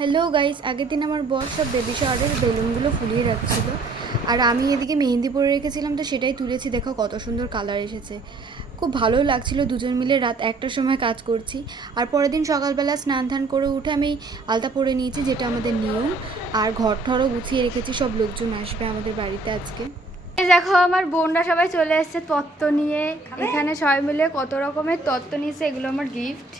Hello guys, আগের দিন আমার বস সব বেবি শাওয়ারের বেলুনগুলো ফুলিয়ে রাখছিল আর আমি এদিকে মেহেন্দি পরে রেখেছিলাম, তো সেটাই তুলেছি। দেখো কত সুন্দর কালার এসেছে, খুব ভালো লাগছিল। দুজন মিলে রাত 1টার সময় কাজ করছি। আর পরের দিন সকালবেলা স্নান ধান করে উঠে আমি আলতা পরে নিয়েছি, যেটা আমাদের নিয়ম। আর ঘর ঠরও গুছিয়ে রেখেছি, সব লোকজন আসবে আমাদের বাড়িতে আজকে। দেখো আমার বোনরা সবাই চলে এসছে তত্ত্ব নিয়ে। এখানে সবাই মিলে কত রকমের তত্ত্ব নিয়েছে, এগুলো আমার গিফট।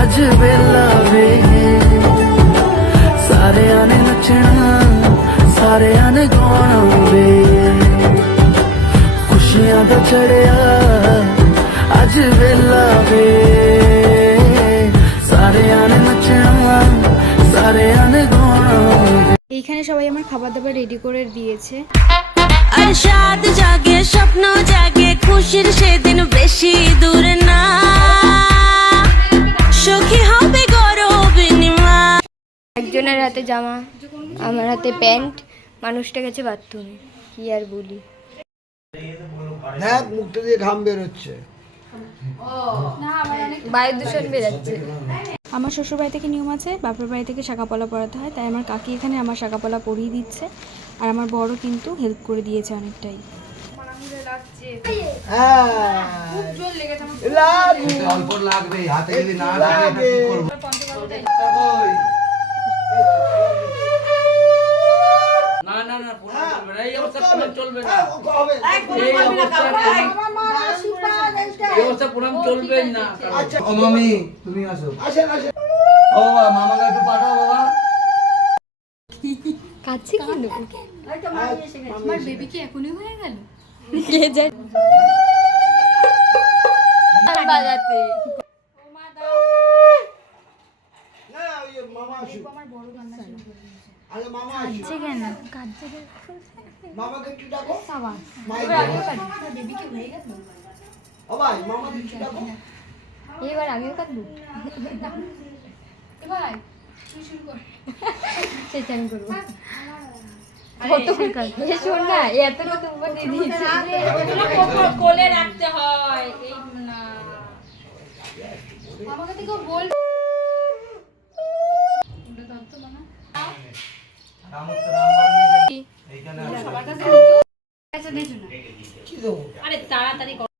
आज बेला वे सारे आने नचना सारे आने गाना वे खुशियां दा चढ़िया आज बेला वे सारे आने नचना सारे आने गाना। এইখানে সবাই আমার খাবার দাবার রেডি করে দিয়েছে। আর সাত জাগে স্বপ্ন জাগে খুশির সেদিন বেশি দূরে না সখী হবে গরব নিমা। একজনের হাতে জামা, আমার হাতে প্যান্ট, মানুষটা গেছে বাথরুমে। কি আর বলি, হ্যাঁ মুখটা দিয়ে ঘাম বের হচ্ছে, বায়ু দূষণ বেরাচ্ছে। আমার শ্বশুর বাড়ি থেকে নিয়ম আছে, বাপের বাড়ি থেকে শাঁকাপলা পরাতে হয়, তাই আমার কাকি এখানে আমার শাঁকাপলা পরিয়ে দিচ্ছে। আর আমার বড় কিন্তু হেল্প করে দিয়েছে অনেকটাই। কাছে কি আমার বেবি কি এখনই হয়ে গেল? কে জানে বাজাতে কাঁদছে কেন? কাঁদছে মামাকে একটু ডাকো, এবার আমিও কাঁদবো। চেঁচানি করবো। শোন না, এতটা তো উপর দিয়ে দিয়েছে, কোলে রাখতে হয়। এই না আমাকে তো কেউ বল আরে তাড়াতাড়ি করবো।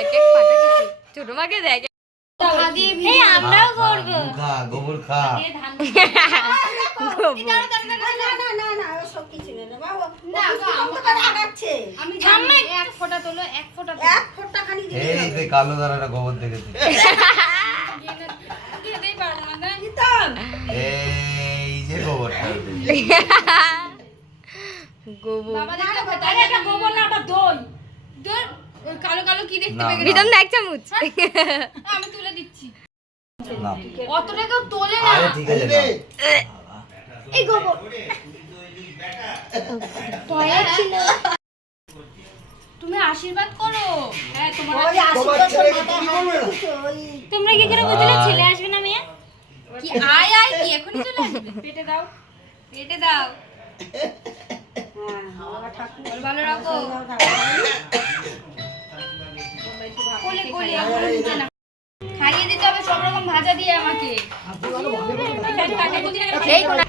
এক এক পাটা কিছু ছোট মাকে দেখে আমরাও করবো। গোবর খা কালো দাঁড়াটা গোবর দেখেছি। এই যে গোবরটা কালো কালো কি দেখতে পেয়ে গেলাম না, এক চামচ আমি তুলে দিচ্ছি। অতটা কেউ তোলে না। ঠিক আছে এই গোবর পয়া ছিল, তুমি আশীর্বাদ করো। হ্যাঁ তোমার আশীর্বাদ তোমরা কি করে বুঝলে ছেলে আসবে না মেয়ে? কি আয় আয় কি এখনি চলে আসবে? পেটে দাও, পেটে দাও। হ্যাঁ ঠাকুর ভালো রাখো। কোলে কোলে খাইয়ে দিতে হবে সব রকম ভাজা দিয়ে আমাকে। এই কোনা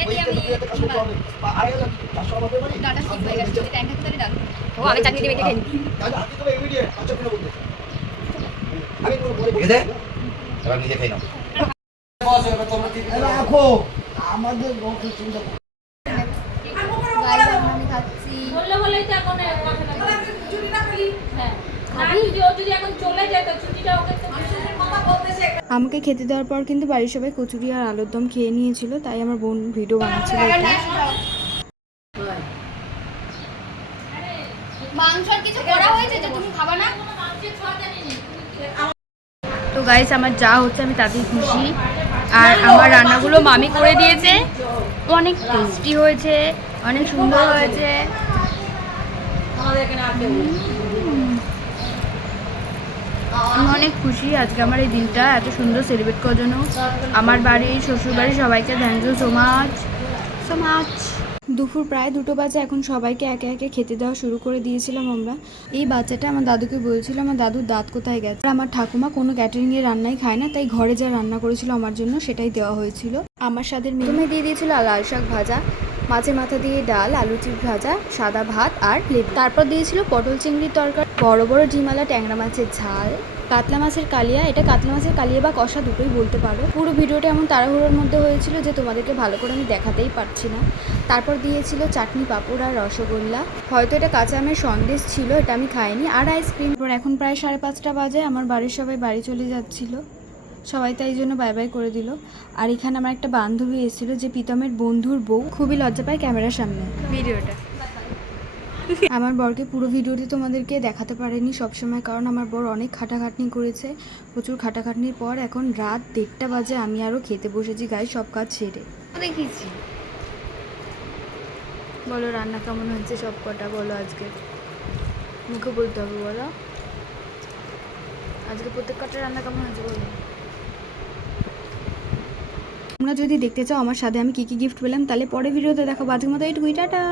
এদি আমি দাদা কি হয়ে গেছে? ট্যাঙ্কা করে দাও। ও আমি চাটনি দিয়ে মেখে খাই। দাদা আজকে তো ইমিডিয়েট আচ্ছা করে বলতে আমি কোনো বলে গেছে এবার নিজে খাই নাও। বস এবার তোমরা ঠিক রাখো আমাদের বউকে চিন্তা করো। গাইস আমি খাচ্ছি বললে বলেই তো এখন কথা ছুটি না খালি। হ্যাঁ খাবি যদি এখন চলে যায় তো ছুটিটা ওকে তো কথা বলতেছে। আমাকে খেতে দেওয়ার পর কিন্তু বাড়ির সবাই কচুরি আর আলুর দম খেয়ে নিয়েছিল, তাই আমার বোন ভিডিও বানাচ্ছিল এটা। মাংসর কিছু করা হয়েছে যে তুমি খাবা না? তো গাইস আমার যা হচ্ছে আমি তাতেই খুশি। আর আমার রান্নাগুলো মামি করে দিয়েছে, অনেক টেস্টি হয়েছে, অনেক সুন্দর হয়েছে। আমি অনেক খুশি আজকে আমার এই দিনটা এত সুন্দর সেলিব্রেট করার জন্য। আমার বাড়ি শ্বশুর বাড়ি সবাইকে thank you so much so much. দুপুর প্রায় 2টো বাজে। এখন সবাইকে একে একে খেতে দেওয়া শুরু করে দিয়েছিলাম আমরা। এই বাচ্চাটা আমার দাদুকে বলছিল আমার দাদুর দাঁত কোথায় গেছে। আর আমার ঠাকুমা কোনো ক্যাটারিংয়ের রান্নাই খায় না, তাই ঘরে যা রান্না করেছিল আমার জন্য সেটাই দেওয়া হয়েছিল। আমার স্বাদের মেনুমে দিয়ে দিয়েছিল লাল শাক ভাজা, মাছের মাথা দিয়ে ডাল, আলু চিপস ভাজা, সাদা ভাত আর লেবু। তারপর দিয়েছিল পটল চিংড়ির তরকারি, বড় বড় ডিমালা ট্যাংরা মাছের ঝাল, কাতলা মাছের কালিয়া। এটা কাতলা মাছের কালিয়া বা কষা দুটোই বলতে পারো। পুরো ভিডিওটা এমন তাড়াহুড়োর মধ্যে হয়েছিল যে তোমাদেরকে ভালো করে আমি দেখাতেই পারছি না। তারপর দিয়েছিল চাটনি, পাঁপড় আর রসগোল্লা। হয়তো এটা কাঁচা আমের সন্দেশ ছিল, এটা আমি খাইনি, আর আইসক্রিম। এখন প্রায় 5:30 বাজে। আমার বাড়ির সবাই বাড়ি চলে যাচ্ছিল, সবাই তাই জন্য বাই বাই করে দিল। আর এখানে আমার একটা বান্ধবী এসেছিল যে প্রীতমের বন্ধুর বউ, খুবই লজ্জা পায় ক্যামেরার সামনে। ভিডিওটা আমার বরকে পুরো ভিডিওটি তোমাদেরকে দেখাতে পারেনি সবসময়, কারণ আমার বর অনেক খাটাখাটনি করেছে। প্রচুর খাটাখাটনির পর এখন রাত 1:30 বাজে, আমি আরও খেতে বসেছি গায়ে সব কাজ সেরে। দেখিয়েছি বলো রান্না কেমন হয়েছে সব কটা বলো, আজকে মুখে বলতে হবে বলো, আজকে প্রত্যেক কটা রান্না কেমন হয়েছে বলো। তোমরা যদি দেখতে চাও আমার সাথে আমি কী কী গিফট পেলাম তাহলে পরে ভিডিওতে দেখাবো। আজকের মতো এইটুকুই, টাটা।